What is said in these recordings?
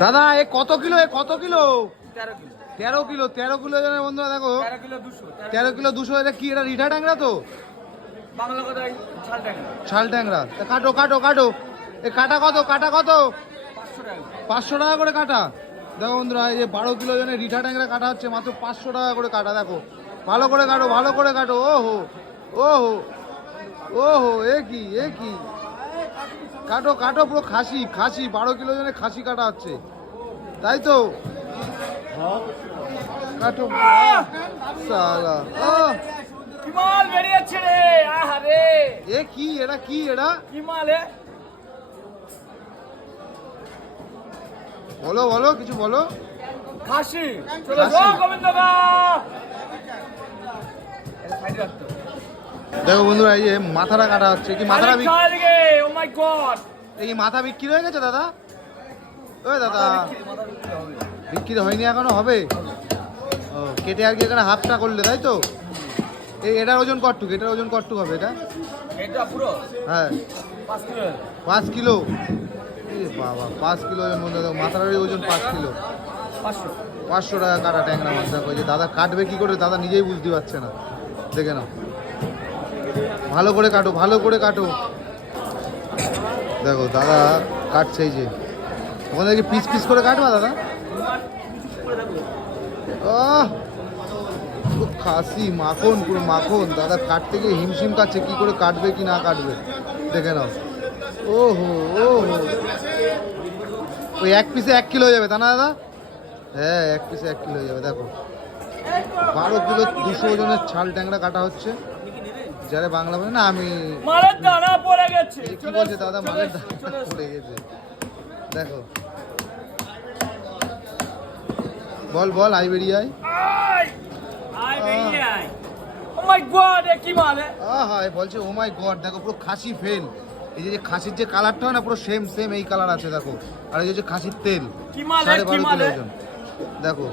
দাদা এ কত কিলো এ কত কিলো? তেরো কিলো। তেরো কিলো জনের বন্ধুরা দেখো। তেরো কিলো দুশো এটা কি এটা রিঠা ট্যাংরা তো? ছাল ট্যাংরা। কাটো কাটো কাটো। এ কাটা কত কাটা কত? পাঁচশো টাকা করে। কাটা। দেখো বন্ধুরা এই যে বারো কিলো জনের রিঠা ট্যাংরা কাটা হচ্ছে মাত্র পাঁচশো টাকা করে কাটা দেখো। ভালো করে কাটো ভালো করে কাটো ও হো ও হো ও হো এ কি এ কি। কাটো কাটো পুরো খাসি খাসি বারো কিলো জনের খাসি কাটা হচ্ছে। তাই তো? কাটো। বেরিয়েছে রে আহারে। এ কি এটা কি এটা কি মাল এ? বলো বলো কিছু বলো। খাসি চলো। গোবিন্দ দা এটা সাইডে রাখতো। দেখো বন্ধুরা এই যে মাথাটা কাটা হচ্ছে। কি মাথাটা গড এই মাথা বিক্রি হয়ে গেছে দাদা? ওই দাদা। বিক্রি হয়নি। এখনও হবে? ও কেটে আর কি এখানে হাফটা করলে তাই তো? এই এটার ওজন কটটুক এটার ওজন কটটুক হবে এটা? এটা পুরো? হ্যাঁ। পাঁচ কিলো বাবা পাঁচ কিলো ওজন মধ্যে দেখো মাথার ওজন পাঁচ কিলো। পাঁচশো। পাঁচশো টাকা কাটা ট্যাংরা মাছ দেখো যে দাদা কাটবে কি করে দাদা নিজেই বুঝতে পারছে না। দেখে নাও। ভালো করে কাটো, ভালো করে কাটো। দেখো, দাদা কাটছে এই যে। ওখানে কি পিস পিস করে কাটবা, দাদা? খাসি মাখন, পুরো মাখন। দাদা কাটতে গিয়ে হিমশিম কাটছে কি করে কাটবে কি না কাটবে? দেখে নাও। ও হো ও হো ওই এক পিসে এক কিলো হয়ে যাবে, তা না, দাদা? হ্যাঁ এক পিসে এক কিলো হয়ে যাবে, দেখো। বারো কিলো দুশো ওজনের ছাল ট্যাংরা কাটা হচ্ছে। যারা বাংলা বলে না আমি মালের দানা পড়ে গেছে। কি বলছে দাদা মালের দাম পড়ে গেছে। দেখো। বল বল বেরিয়ে ও মাই গড এ কি মাল আহা বলছে ও মাই গড দেখো পুরো খাসি ফেল। এই যে খাসির যে কালারটা না পুরো সেম সেম এই কালার আছে দেখো। আর এই যে খাসির তেল কি মাল সাড়ে কি বারো মাল কিলো ওজন। দেখো।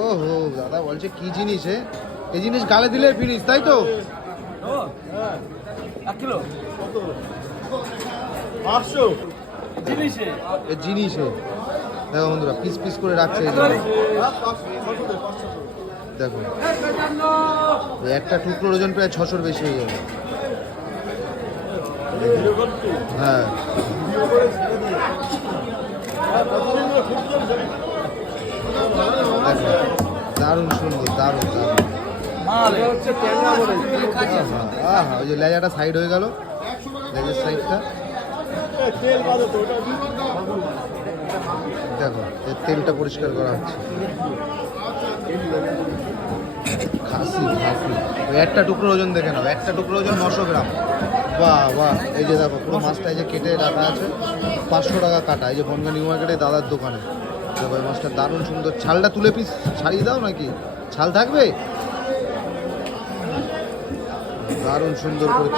ও হো দাদা বলছে কি জিনিস এ? এই জিনিস গালে দিলে ফিনিস তাই তো? এক কিলো। পাঁচশো। জিনিসে। এ দেখো বন্ধুরা পিস পিস করে রাখছে দেখো। একটা টুকরোর ওজন প্রায় ছশোর বেশি হয়ে যাবে। হ্যাঁ। দারুণ সুন্দর দারুণ দারুণ। ওই যে লেজাটা সাইড হয়ে গেল। লেজের সাইডটা। দেখো এর তেলটা পরিষ্কার করা হচ্ছে। খাসি খাসি ওই একটা টুকরো ওজন দেখে নাও একটা টুকরো ওজন নশো গ্রাম। বাহ বাহ। এই যে দেখো পুরো মাছটা এই যে কেটে রাখা আছে। পাঁচশো টাকা কাটা এই যে বনগা নিউ মার্কেটে দাদার দোকানে। দেখো এই মাছটা দারুণ সুন্দর। ছালটা তুলে পিস ছাড়িয়ে দাও নাকি? ছাল থাকবে? দারুণ সুন্দর করে?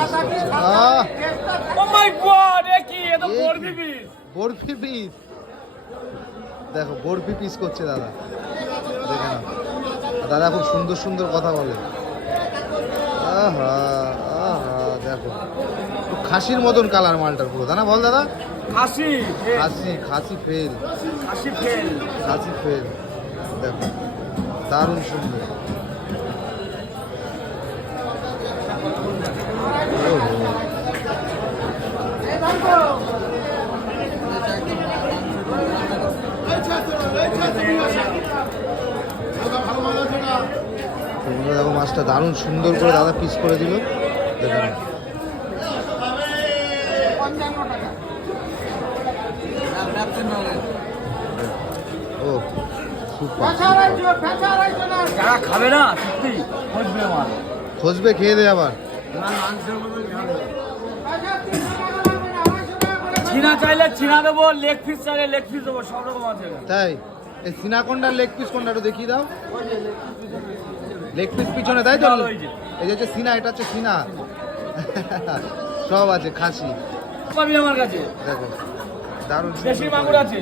Piece barfi piece. দেখো বরফি পিস করছে দাদা। দেখে না দাদা খুব সুন্দর সুন্দর কথা বলে। আহা আহা দেখো। খুব খাসির মতন কালার মালটার পুরো দাদা বল দাদা? খাসি খাসি খাসি ফেল। খাসি ফেল। খাসি ফেল। দেখো দারুণ সুন্দর। তোমরা দেখো মাছটা দারুণ সুন্দর করে দাদা পিস করে দিল। ও যারা খাবে না সত্যি খুঁজবে খেয়ে দে আবার। চিনা চাইলে চিনা দেবো লেগ পিস চাইলে লেগ পিস দেবো সব রকম আছে তাই? এই সিনা লেগ পিস কোনটা একটু দেখিয়ে দাও। লেগ পিস পিছনে তাই তো? এই যে হচ্ছে সিনা এটা হচ্ছে সিনা। সব আছে খাসি। আমার কাছে। দেখো দারুণ। দেশি মাগুর আছে।